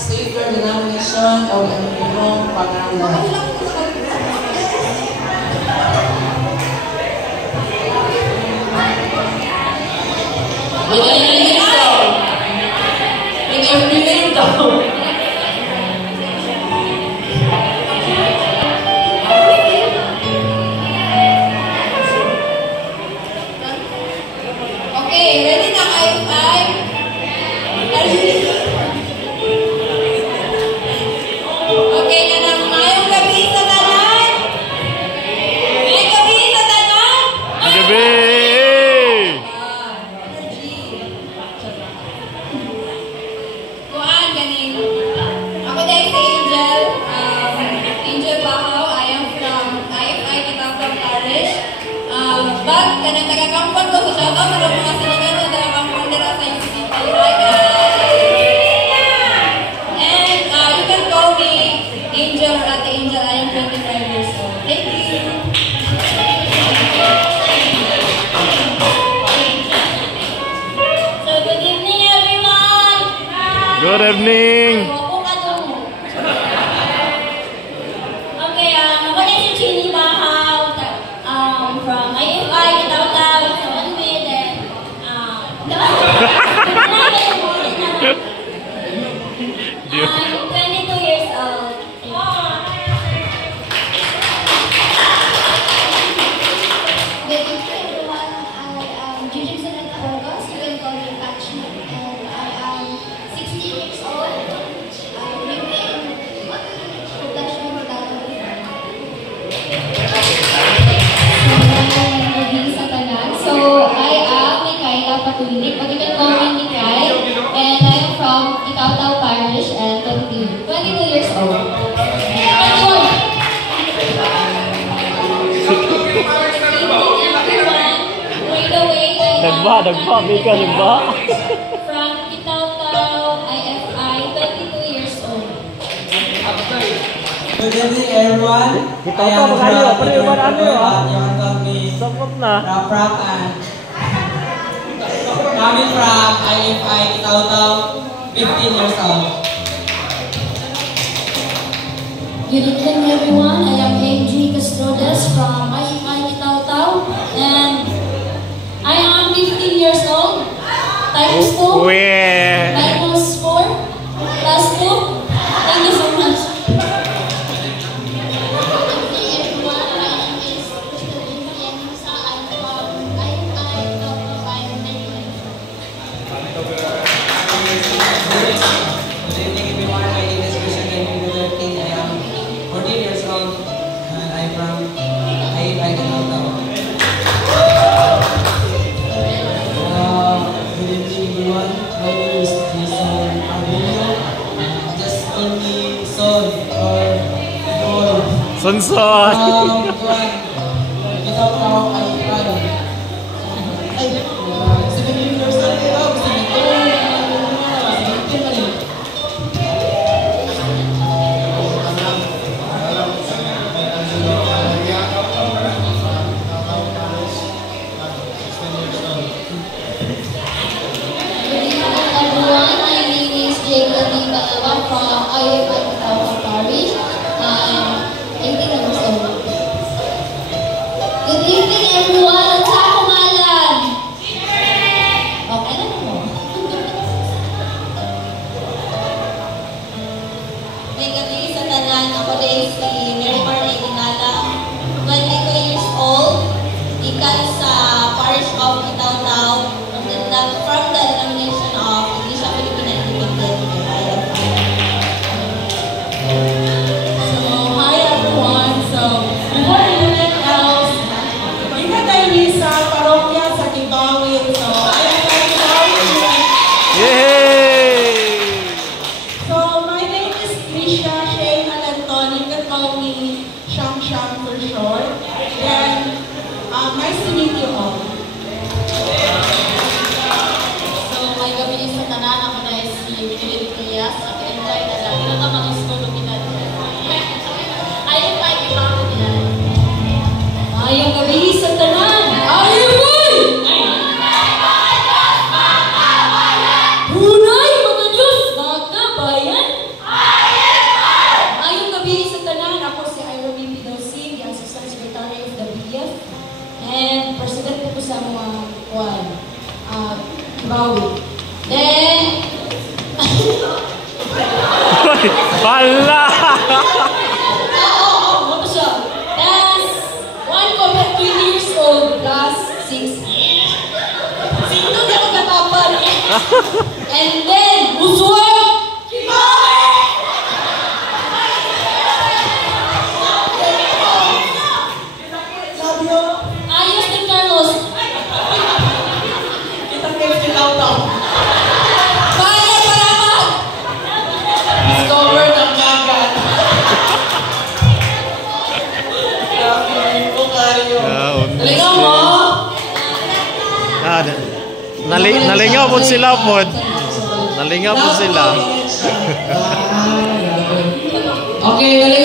State your denomination o ang inyong pangalan. Rename daw. Okay, ready na kayo, five? Okay, yan ang mayong gabi sa tanan. Mayong gabi sa tanan. Mayong gabi! Kuhaan, ganing. Ako dahil si Angel. Angel Bahaw. I am from IFI Kitapang Parish. But, kanang taga-kampon ko sa Shoutout sa mga sinigan na taga-kampon nila sa UCT. Hi guys! And you can call me Angel or Ate Angel. I am 25 years old. Thank you! So, good evening everyone! Good evening! Okay, ako na si Chini Bahaw from IFI Kitawtaw, Sunwid, and I'm 22 years old. Good evening everyone. I am Jujin Sanata Orgos. You can call me Pachi. And I am 16 years old. I live in Production Hidalgo. So I am Mikaela Patulinik, but you can call me Mikay. And I am from Kitawtaw Parish and 22 years old. Nagba, Mika, nagba. From Kitawtaw, IFI, 22 years old. Good evening everyone. Kita tahu makanya apa ni mana ni Yang kami Sangkut na. Raprakan. Kami from IFI Kitawtaw, 15 years old. Good evening everyone. I am AG Castrodes from IFI Kitawtaw, and I am 15 years old. Times 2. Minus 4. Plus 2. Thank you so much. Sunson. Good evening everyone. Sa akong ngalan. Okay na mo. May gabi sa tanan. Ako din si Mary Marley Ginala. 22 years old. Ikan sa Parish of Kitawtaw. From the denomination of Iglesia Filipina Independent. So, hi everyone. So, before anything else, sa parokya sa Kibawin. So, I am Kibawi. Yay! So, my name is Trisha Shane Alanton. You can call me Sham Sham for short. And nice to meet you all. Bawi. Then, Hala! Ano siya? That's 1 years old plus 6 years. Sino na magkatapan eh? And then, Uswag! Ayos din Carlos. Kita 50 lang daw. Kaya paraman! Discover ng kagat. Ko kayo. Galingan mo! Nalingaw po sila po. Nalingaw po sila. Okay, galingan